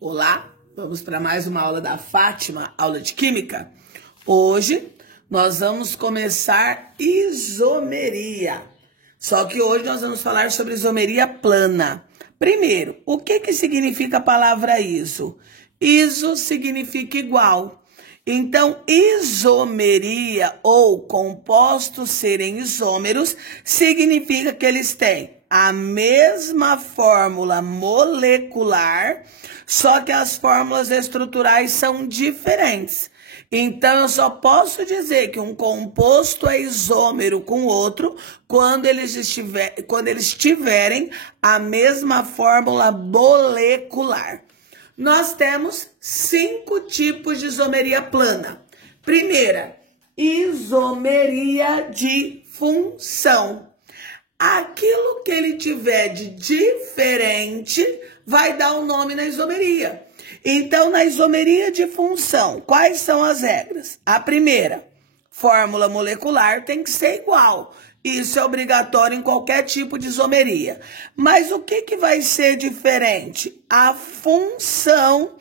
Olá, vamos para mais uma aula da Fátima, aula de Química. Hoje nós vamos começar isomeria. Só que hoje nós vamos falar sobre isomeria plana. Primeiro, o que significa a palavra iso? Iso significa igual. Então, isomeria ou compostos serem isômeros significa que eles têm a mesma fórmula molecular, só que as fórmulas estruturais são diferentes. Então, eu só posso dizer que um composto é isômero com outro quando eles tiverem a mesma fórmula molecular. Nós temos 5 tipos de isomeria plana. Primeira, isomeria de função. Aquilo que ele tiver de diferente vai dar um nome na isomeria. Então, na isomeria de função, quais são as regras? A primeira, fórmula molecular tem que ser igual. Isso é obrigatório em qualquer tipo de isomeria. Mas o que vai ser diferente? A função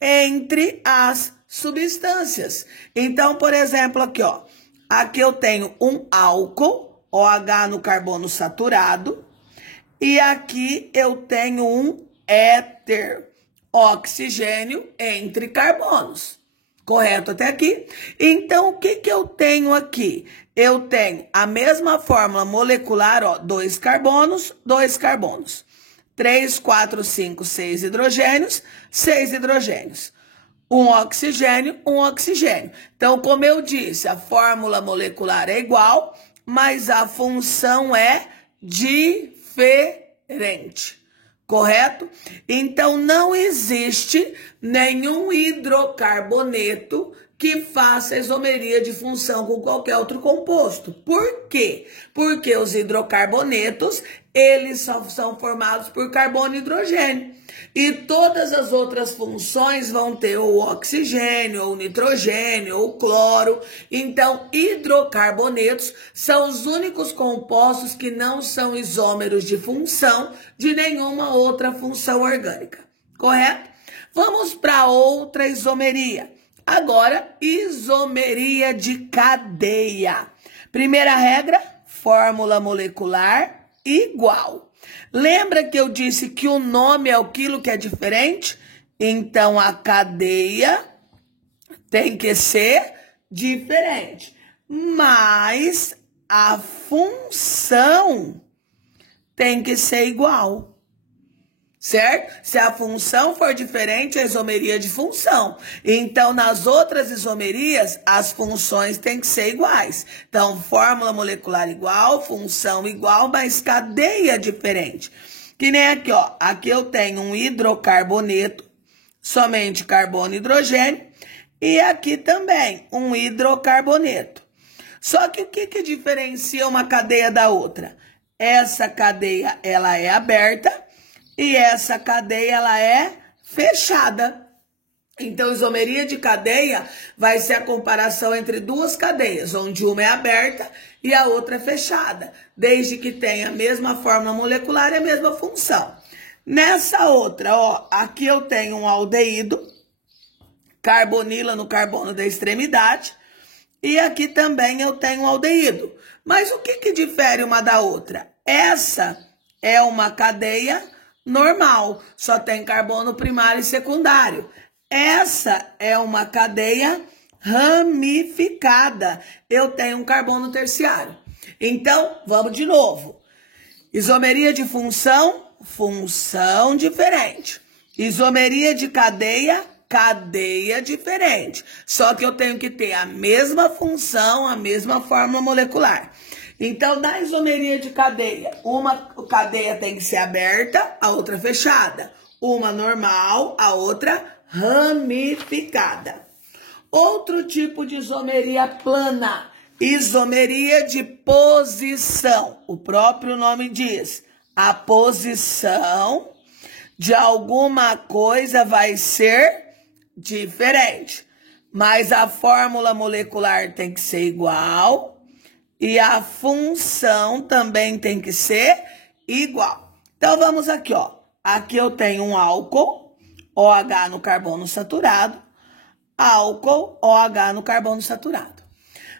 entre as substâncias. Então, por exemplo, aqui, ó. Aqui eu tenho um álcool, OH no carbono saturado. E aqui eu tenho um éter, oxigênio entre carbonos. Correto até aqui? Então, o que eu tenho aqui? Eu tenho a mesma fórmula molecular, ó, 2 carbonos, 2 carbonos. 3, 4, 5, 6 hidrogênios, 6 hidrogênios. Um oxigênio, um oxigênio. Então, como eu disse, a fórmula molecular é igual, mas a função é diferente. Correto? Então, não existe nenhum hidrocarboneto que faça isomeria de função com qualquer outro composto. Por quê? Porque os hidrocarbonetos, eles só são formados por carbono e hidrogênio. E todas as outras funções vão ter o oxigênio, ou nitrogênio, ou cloro. Então, hidrocarbonetos são os únicos compostos que não são isômeros de função de nenhuma outra função orgânica. Correto? Vamos para outra isomeria. Agora, isomeria de cadeia. Primeira regra, fórmula molecular igual. Lembra que eu disse que o nome é aquilo que é diferente? Então, a cadeia tem que ser diferente. Mas a função tem que ser igual. Certo? Se a função for diferente, é isomeria de função. Então, nas outras isomerias, as funções têm que ser iguais. Então, fórmula molecular igual, função igual, mas cadeia diferente. Que nem aqui, ó. Aqui eu tenho um hidrocarboneto, somente carbono e hidrogênio. E aqui também um hidrocarboneto. Só que o que diferencia uma cadeia da outra? Essa cadeia, ela é aberta. E essa cadeia, ela é fechada. Então, isomeria de cadeia vai ser a comparação entre duas cadeias, onde uma é aberta e a outra é fechada, desde que tenha a mesma fórmula molecular e a mesma função. Nessa outra, ó, aqui eu tenho um aldeído, carbonila no carbono da extremidade, e aqui também eu tenho um aldeído. Mas o que difere uma da outra? Essa é uma cadeia normal, só tem carbono primário e secundário. Essa é uma cadeia ramificada. Eu tenho um carbono terciário. Então, vamos de novo. Isomeria de função, função diferente. Isomeria de cadeia, cadeia diferente. Só que eu tenho que ter a mesma função, a mesma fórmula molecular. Então, na isomeria de cadeia, uma cadeia tem que ser aberta, a outra fechada. Uma normal, a outra ramificada. Outro tipo de isomeria plana, isomeria de posição. O próprio nome diz, a posição de alguma coisa vai ser diferente. Mas a fórmula molecular tem que ser igual. E a função também tem que ser igual. Então, vamos aqui, ó. Aqui eu tenho um álcool, OH no carbono saturado, álcool, OH no carbono saturado.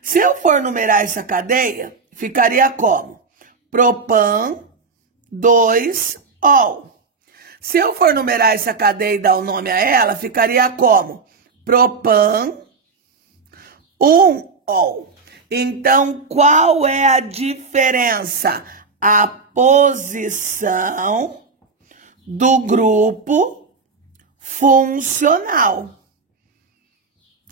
Se eu for numerar essa cadeia, ficaria como? Propan, 2-ol. Se eu for numerar essa cadeia e dar o nome a ela, ficaria como? Propan, 1-ol. Então, qual é a diferença? A posição do grupo funcional.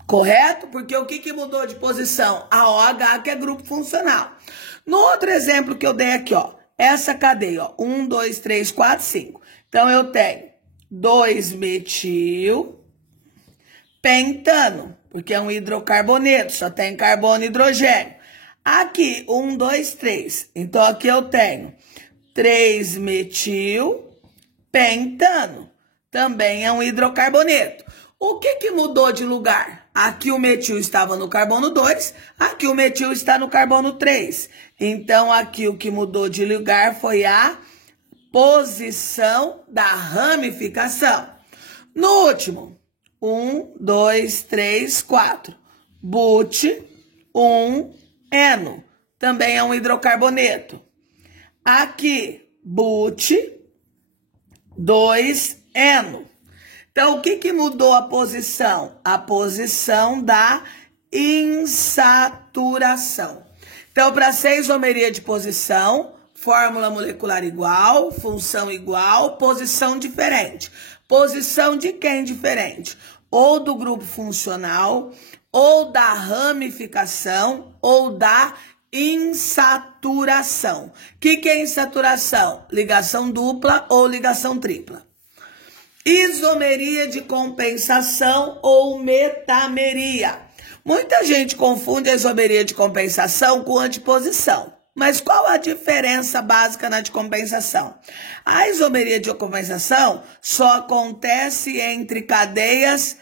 Correto? Porque o que mudou de posição? A OH, que é grupo funcional. No outro exemplo que eu dei aqui, ó, essa cadeia, ó, 1, 2, 3, 4, 5. Então, eu tenho 2-metil pentano, porque é um hidrocarboneto, só tem carbono e hidrogênio. Aqui, 1, 2, 3. Então, aqui eu tenho 3-metil pentano, também é um hidrocarboneto. O que mudou de lugar? Aqui o metil estava no carbono 2, aqui o metil está no carbono 3. Então, aqui o que mudou de lugar foi a posição da ramificação. No último, 1, 2, 3, 4. But, 1-eno. Também é um hidrocarboneto. Aqui, but, 2-eno. Então, o que mudou a posição? A posição da insaturação. Então, para ser isomeria de posição, fórmula molecular igual, função igual, posição diferente. Posição de quem diferente? Ou do grupo funcional, ou da ramificação, ou da insaturação. O que é insaturação? Ligação dupla ou ligação tripla. Isomeria de compensação ou metameria. Muita gente confunde a isomeria de compensação com antiposição. Mas qual a diferença básica na de compensação? A isomeria de compensação só acontece entre cadeias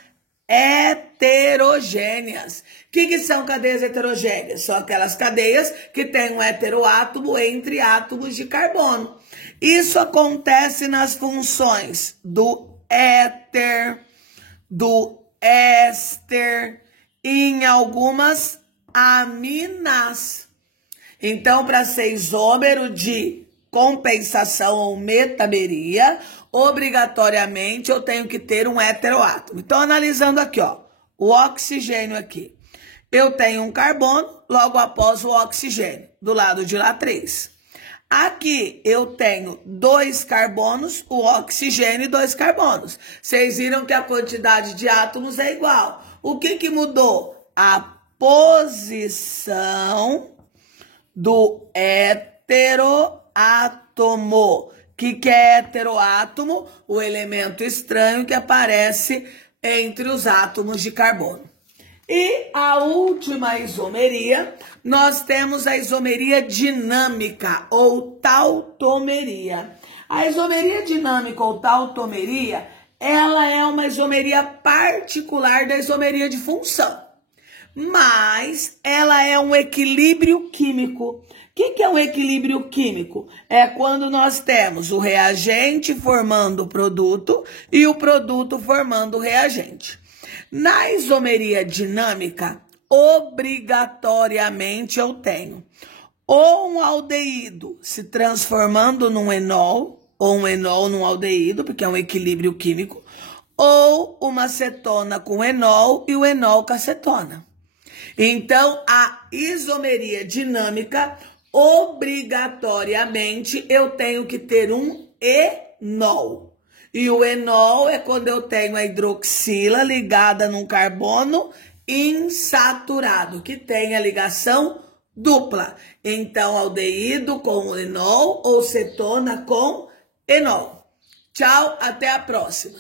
heterogêneas. O que são cadeias heterogêneas? São aquelas cadeias que têm um heteroátomo entre átomos de carbono. Isso acontece nas funções do éter, do éster e em algumas aminas. Então, para ser isômero de compensação ou metameria, obrigatoriamente eu tenho que ter um heteroátomo. Então, analisando aqui, ó, o oxigênio aqui. Eu tenho um carbono, logo após o oxigênio, do lado de lá 3. Aqui eu tenho 2 carbonos, o oxigênio e 2 carbonos. Vocês viram que a quantidade de átomos é igual. O que mudou? A posição do heteroátomo. O que é heteroátomo? O elemento estranho que aparece entre os átomos de carbono. E a última isomeria, nós temos a isomeria dinâmica ou tautomeria. A isomeria dinâmica ou tautomeria, ela é uma isomeria particular da isomeria de função. Mas ela é um equilíbrio químico. O que é um equilíbrio químico? É quando nós temos o reagente formando o produto e o produto formando o reagente. Na isomeria dinâmica, obrigatoriamente eu tenho ou um aldeído se transformando num enol, ou um enol num aldeído, porque é um equilíbrio químico, ou uma cetona com enol e o enol com acetona. Então, a isomeria dinâmica, obrigatoriamente, eu tenho que ter um enol. E o enol é quando eu tenho a hidroxila ligada num carbono insaturado, que tem a ligação dupla. Então, aldeído com enol ou cetona com enol. Tchau, até a próxima.